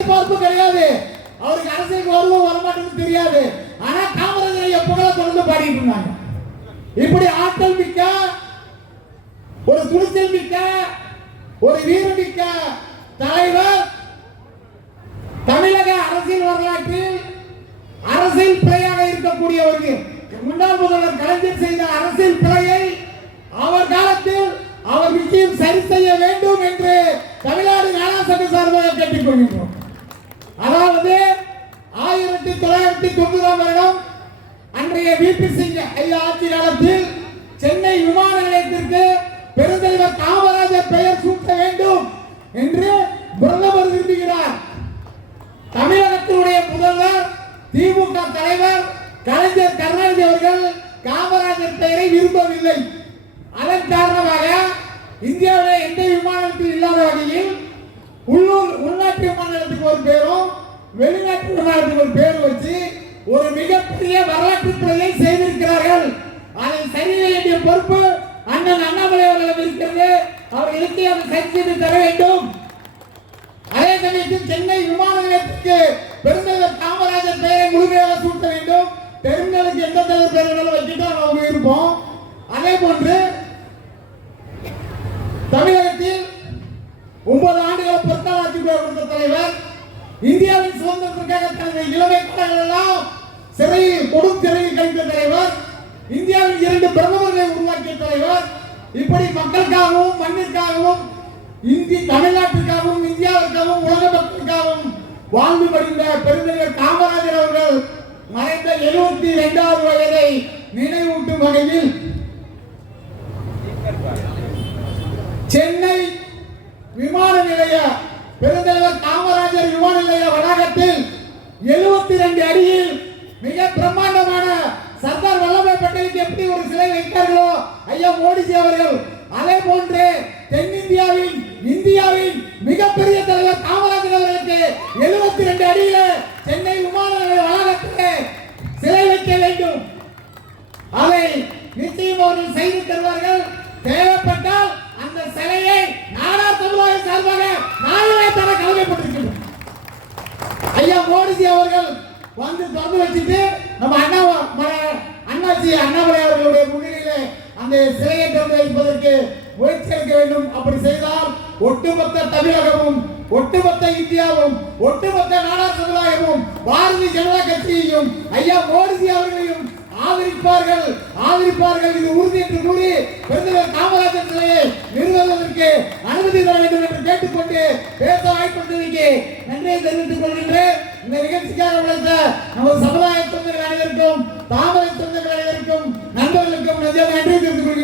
பார்ப்பு கிடையாது. அவருக்கு அரசியலுக்கு வருவோம் வரமாட்டேன்னு தெரியாது. ஆனா காமராஜர் புகழ தொடர்ந்து பாடிட்டு இருந்தாங்க. இப்படி ஆற்றல் மிக்க ஒரு துணிச்சல் மிக்க ஒரு வீரமிக்க தலைவர் தமிழக அரசியல் வரலாற்றில் அரசியல் பிழையாக இருக்கக்கூடியவர்கள். முன்னாள் முதல்வர் கலைஞர் செய்த அரசியல் பிழையை அவர் காலத்தில் அவர் நிச்சயம் சரி செய்ய வேண்டும் என்று தமிழ்நாடு நாடாளுமன்ற சார்பாக கேட்டுக்கொள்கிறோம். அதாவது 1990ஆம் வருடம் அன்றைய விபி சிங் ஐயா ஆட்சி காலத்தில் சென்னை விமான நிலையத்திற்கு பெருந்தலைவர் காமராஜர் பெயர் சூட்ட வேண்டும் என்று பிரதமர் விரும்புகிறார். தமிழகத்தினுடைய முதல்வர் திமுக தலைவர் கலைஞர் கருணாநிதி அவர்கள் காமராஜர் பெயரை விரும்பவில்லை. அதன் காரணமாக இந்தியாவிலே எந்த விமானத்தில் இல்லாத வகையில் உள்நாட்டு விமானத்துக்கு ஒரு பேரும் வெளிநாட்டு விமானத்துக்கு ஒரு பேர் வச்சு ஒரு மிகப்பெரிய வரலாற்று பிழையை செய்திருக்கிறார்கள். அதை சரி செய்ய வேண்டிய பொறுப்பு அண்ணன் அண்ணாமலை அவர்களிடம் இருக்கிறது. அவர்களுக்கு அதை சரி செய்து தர வேண்டும். அதே சமயத்தில் சென்னை விமான நிலையத்திற்கு பெருந்தலைவர் காமராஜர் பெயரை முழுமையாக சூட்ட வேண்டும். பெருந்தலைவருக்கு எந்த தலைவர் பெயர்கள் வச்சுட்டு அவங்க இருப்போம். அதே போன்று தமிழகத்தில் 9 ஆண்டுகள் பொற்காலாட்சி கொடுத்த தலைவர், இந்தியாவின் சுதந்திரத்திற்காக தனது இளமை காலங்கள் எல்லாம் சிறையில் கொடும் சிறையில் கழித்த தலைவர், இந்தியாவில் 2 பிரதமர்களை உருவாக்கிய தலைவர், இப்படி மக்களுக்காகவும் மண்ணிற்காகவும் தமிழ்நாட்டிற்காகவும் இந்தியாவிற்காகவும் உலக மக்களுக்காகவும் வாழ்ந்து வருகின்ற பெருந்தலைவர் காமராஜர் அவர்கள் மறைந்த 72வது வயதை நினைவூட்டும் வகையில் சென்னை விமான நிலைய பெருந்தலைவர் காமராஜர் விமான நிலைய வளாகத்தில் 72 அடியில் மிக பிரம்மாண்டமான சர்தார் வல்லபாய் பட்டேலுக்கு எப்படி ஒரு சிலை வைத்தார்களோ ஐயா மோடிஜி அவர்கள், அதே போன்று தென்னிந்தியாவின் இந்தியாவின் மிகப்பெரிய தலைவர் காமராஜர் அவர்களுக்கு 72 அடியில சென்னை விமான நிலைய வளாகத்திலே சிலை வைக்க வேண்டும். அதை நிச்சயம் அவர்கள் செய்து தருவார்கள். தேவைப்பட்டால் அந்த சிலையை நாடார் சமுதாய சார்பாக நாங்களே தர கவலைப்பட்டிருக்கிறோம். ஐயா மோடிஜி அவர்கள் வந்து திறந்து வச்சுட்டு நம்ம அண்ணாச்சி அண்ணாமலை அவர்களுடைய முன்னிலையிலே அந்த சிலையை திறந்து வைப்பதற்கு முயற்சி எடுக்க வேண்டும். அப்படி செய்தால் ஒட்டுமொத்த தமிழகமும் ஒட்டுமொத்த இந்தியாவும் ஒட்டுமொத்த நாடார் சமுதாயமும் பாரதிய ஜனதா கட்சியையும் ஐயா மோடிஜி அவர்களையும் ஆதரிப்பார்கள். இது உறுதி என்று கூறி பெருந்தலைவர் காமராஜர் சிலையை நிறுவுவதற்கு அனுமதி தர வேண்டும் என்று கேட்டுக்கொண்டு பேச வாய்ப்புக்கு நன்றியை தெரிவித்துக் கொள்கின்றேன். இந்த நிகழ்ச்சிக்காக உழைத்த நமது சமுதாய சொந்தங்கள் அனைவருக்கும் தாமரை சொந்தங்கள் அனைவருக்கும் நண்பர்களுக்கும் நன்றி தெரிவித்துக் கொள்கிறேன்.